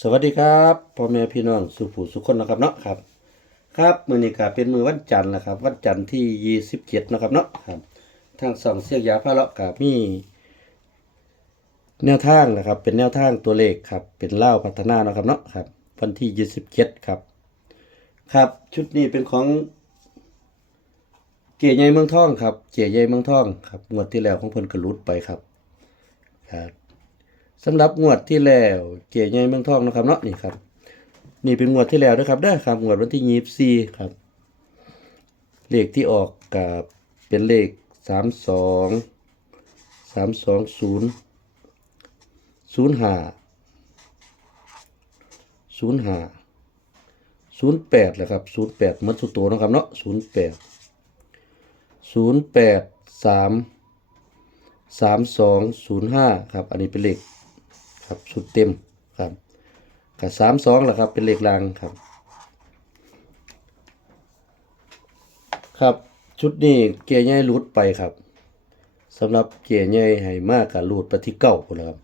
สวัสดีครับพ่อแม่พี่น้องสุผู้สุคนนะครับเนาะครับ ครับมือนี้ก็เป็นมือวันจันทร์นะครับ วันจันทร์ที่27นะครับเนาะครับทางสองเสียกยาพระเลาะกับมีแนวทางนะครับ เป็นแนวทางตัวเลขครับ เป็นเล่าพัฒนานะครับเนาะครับ วันที่27ครับ ครับชุดนี้เป็นของเกียร์ใหญ่เมืองทองครับเกียร์ใหญ่เมืองทองครับงวดที่แล้วของเพิ่นก็หลุดไปครับครับ สำหรับงวดที่แล้วเกียร์ใหญ่เมืองทองนะครับเนาะนี่ครับ นี่เป็นงวดที่แล้วนะครับเด้ครับงวดวันที่ยี่สิบสี่ครับ เลขที่ออกกับเป็นเลขสามสองสามสองศูนย์ศูนย์ห้าศูนย์ห้าศูนย์แปดแหละครับศูนย์แปดมัดสุดโตนะครับเนาะศูนย์แปดศูนย์แปดสามสามสองศูนย์ห้าครับ อันนี้เป็นเลข ครับสุดเต็มครับกับสามสองแหละครับ เป็นเลขรางครับ ครับชุดนี้เกียร์ใหญ่รูดไปครับสำหรับเกียร์ใหญ่ให้มากกับรูดไปที่เก้าพุ่นละครับ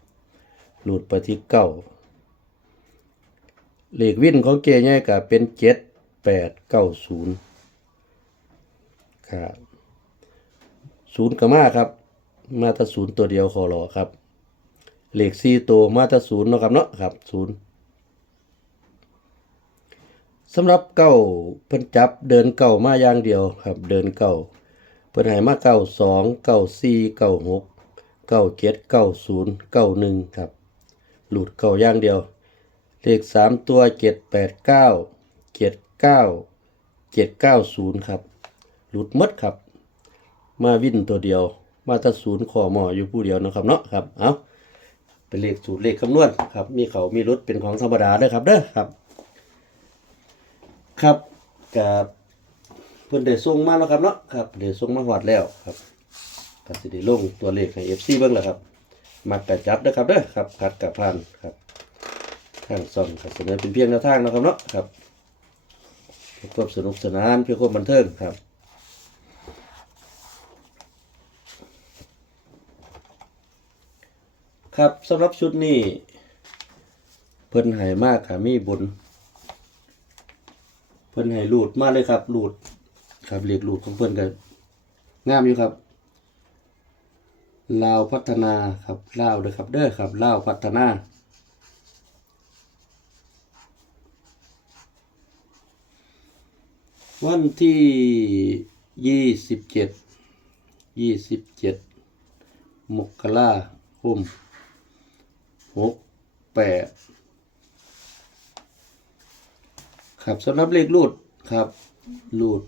รูดไปที่เก้าเลขวิ่นของเกียร์ใหญ่ก็เป็นเจ็ดแปดเก้าศูนย์ครับศูนย์ก็มาครับ มาตาศูนย์ตัวเดียวคอรอครับ เลขสี่ตัวมาแตาศูนย์เนาะครับเนาะครับศูนย์สำหรับเก้าเพิ่นจับเดินเก้ามาอย่างเดียวครับ เดินเก้าเพิ่นให้มาเก้าสองเก้าสี่เก้าหกเก้าเจ็ดเก้าศูนย์เก้าหนึ่งครับ หลุดเก้าอย่างเดียว เลขสามตัวเจ็ดแปดเก้าเจ็ดเก้าเจ็ดเก้าศูนย์ครับ หลุดมดครับ มาวิ่นตัวเดียว มาแตศูนย์ขอหมออยู่ผู้เดียวนะครับเนาะครับ เอา เป็นเลขสูตรเลขคำนวณครับ มีเขามีรถเป็นของธรรมดาเด้อครับเด้อครับ ครับกับเพิ่นได้ส่งมาแล้วครับเนาะครับได้ส่งมาฮอดแล้วครับก็สิได้ลงตัวเลขให้ FC เบิ่งแล้วครับมักกะจัดเด้อครับเด้อครับคัดกับผ่านครับทางซ่อมก็เสนอเป็นเพียงแนวทางนะครับเนาะครับเพื่อความสนุกสนานเพื่อความบันเทิงครับ ครับสำหรับชุดนี้ เพิ่นให้มากค่ะมีบุญเพิ่นให้ลูดมากเลยครับหลูดครับเรียกลูดของเพิ่นก็งามอยู่ครับลาวพัฒนาครับลาวเด้อครับเด้อครับลาวพัฒนาวันที่ยี่สิบเจ็ดยี่สิบเจ็ดมกราคม หกแปดครับสำหรับเลขรูดครับรูด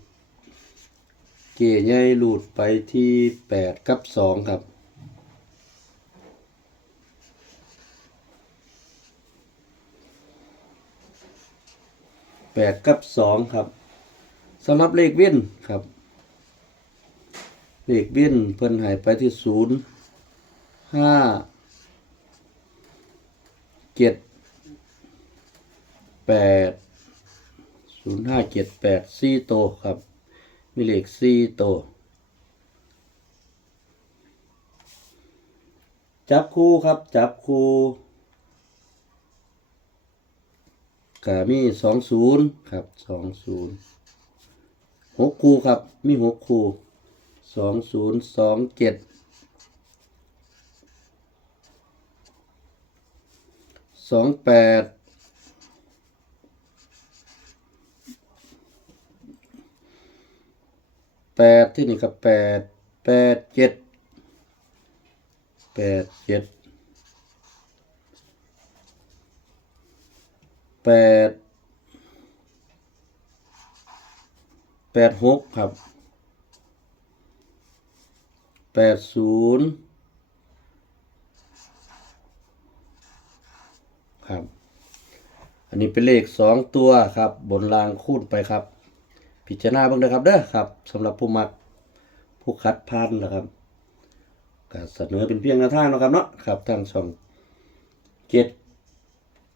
เก๋ใหญ่รูดไปที่แปดกับสองครับแปดกับสองครับสำหรับเลขเวินครับ เลขเวินเพิ่นหายไปที่ศูนย์ห้า เจ็ดแปดศูนย์ห้าเจ็ดแปดสี่โตครับ มีเลขสี่โต จับคู่ครับ จับคู่ก็มีสองศูนย์ครับสองศูนย์หกคู่ครับ มีหกคู่สองศูนย์สองเจ็ด สองแปดแปดที่นี่ครับแปดแปดเจ็ดแปดเจ็ดแปดแปดหกครับแปดศูนย์ ครับ อันนี้เป็นเลขสองตัวครับ บนรางคูณไปครับ พิจารณาเบ้างนะครับเด้อครับสำหรับผู้มักผู้คัดพันนะครับก็เสนอเป็นเพียงแนวทางนะครับเนาะครับทางช่องเจ็ด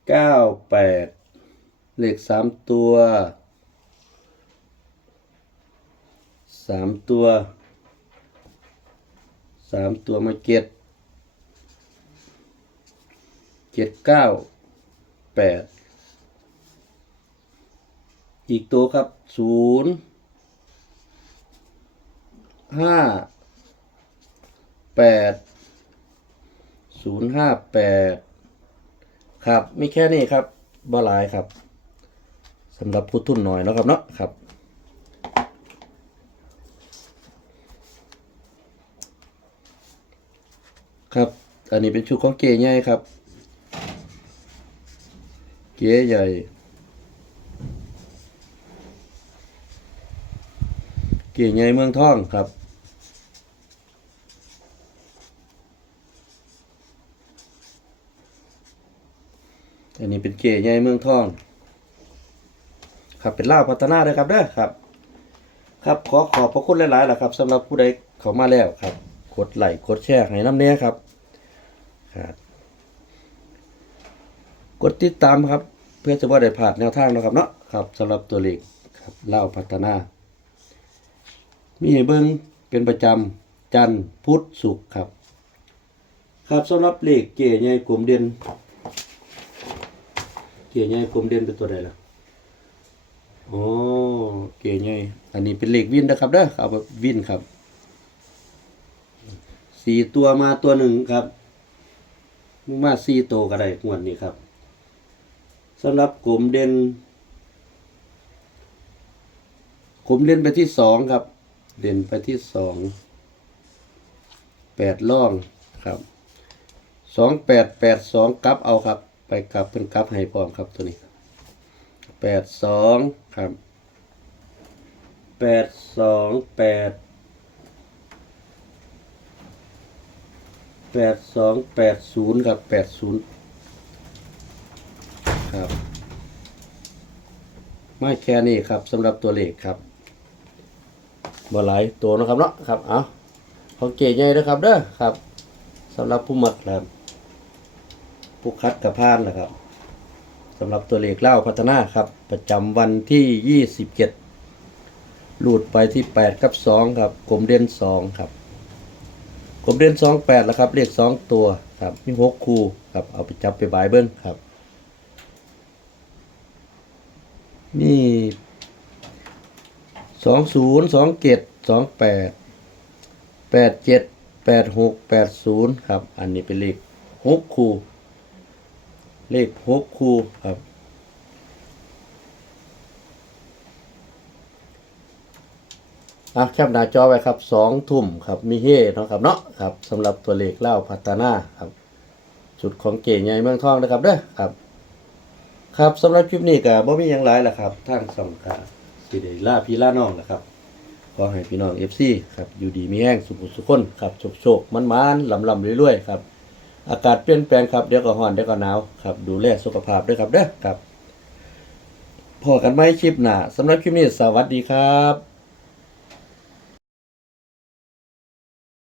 เก้าแปดเลขสามตัวสามตัวสามตัวมาเจ็ดเจ็ดเก้า แปดอีกตัวครับศูนย์ห้าแปดศูนย์ห้าแปดครับมีแค่นี้ครับบ่หลายครับสำหรับผู้ทุนหน่อยนะครับเนาะครับครับ อันนี้เป็นชุดของเก๋ใหญ่ครับ เก๋ใหญ่ เก๋ใหญ่เมืองท่องครับอันนี้เป็นเก๋ใหญ่เมืองทอง ครับเป็นล่าวพัฒนาเลยครับเด้อครับ ครับขอขอบพระคุณหลายๆล่ะครับสำหรับผู้ใดเข้ามาแล้วครับกดไลค์กดแชร์ให้น้ำเนี้ยครับครับ กดติดตามครับ เพื่อจะว่าได้ผ่านแนวทางเนาะครับเนาะครับสำหรับตัวเลขครับเล่าพัฒนา มีเบิ่งเป็นประจำจันทร์พุธศุกร์ครับ ครับสำหรับเลขเก๋ใหญ่กลมเด่นเก๋ใหญ่กลมเด่นเป็นตัวใดล่ะโอ้เก๋ใหญ่อันนี้เป็นเลขวินนะครับเด้อเอาแบบวินครับสี่ตัวมาตัวหนึ่งครับมึงมาสี่ตัวก็ได้งวดนี้ครับ สำหรับกลมเด่นกลมเด่นไปที่สองครับ เด่นไปที่สองแปดล่องครับสองแปดแปดสองกลับเอาครับ ไปกลับเป็นกลับให้พร้อมครับตัวนี้แปดสองครับแปดสองแปดแปดสองแปดศูนย์ครับแปดศูนย์ครับ ไม่แค่นี้ครับสำหรับตัวเลขครับบ่หลายตัวนะครับเนาะครับเอาของเก๋ใหญ่นะครับเด้อครับสำหรับผู้มักครับผู้คัดกับพานนะครับสำหรับตัวเลขเล่าพัฒนาครับ ประจำวันที่ 27 หลุดไปที่ 8 กับ 2 ครับกลมเด่น2ครับกลมเด่น2 8แล้วครับเลข2ตัวครับมี6คู่ครับเอาไปจับไปบายเบิ้งครับ นี่สองศูนย์สองเจ็ดสองแปดแปดเจ็ดแปดหกแปดศูนย์ครับ อันนี้เป็นเลขหกคู่เลขหกคู่ครับ อะแคปหน้าจอไว้ครับสองทุ่มครับ มีเฮเนาะครับเนาะครับสำหรับตัวเลขเล่าพัฒนาครับ จุดของเก๋ใหญ่เมืองทองนะครับเด้อครับ ครับสำหรับคลิปนี้ก็บ่มีหยังหลายล่ะครับทางสองขาสิได้ลาพี่ลาน้องนะครับขอให้พี่น้อง FC ครับอยู่ดีมีแห้งสุขสุขคนครับโชคโชคมันมันลำลำเรื่อยๆครับอากาศเปลี่ยนแปลงครับเดี๋ยวก็ร้อนเดี๋ยวก็หนาวครับดูแลสุขภาพด้วยครับเด้อครับพอกันไหมคลิปหน้าสำหรับคลิปนี้สวัสดีครับ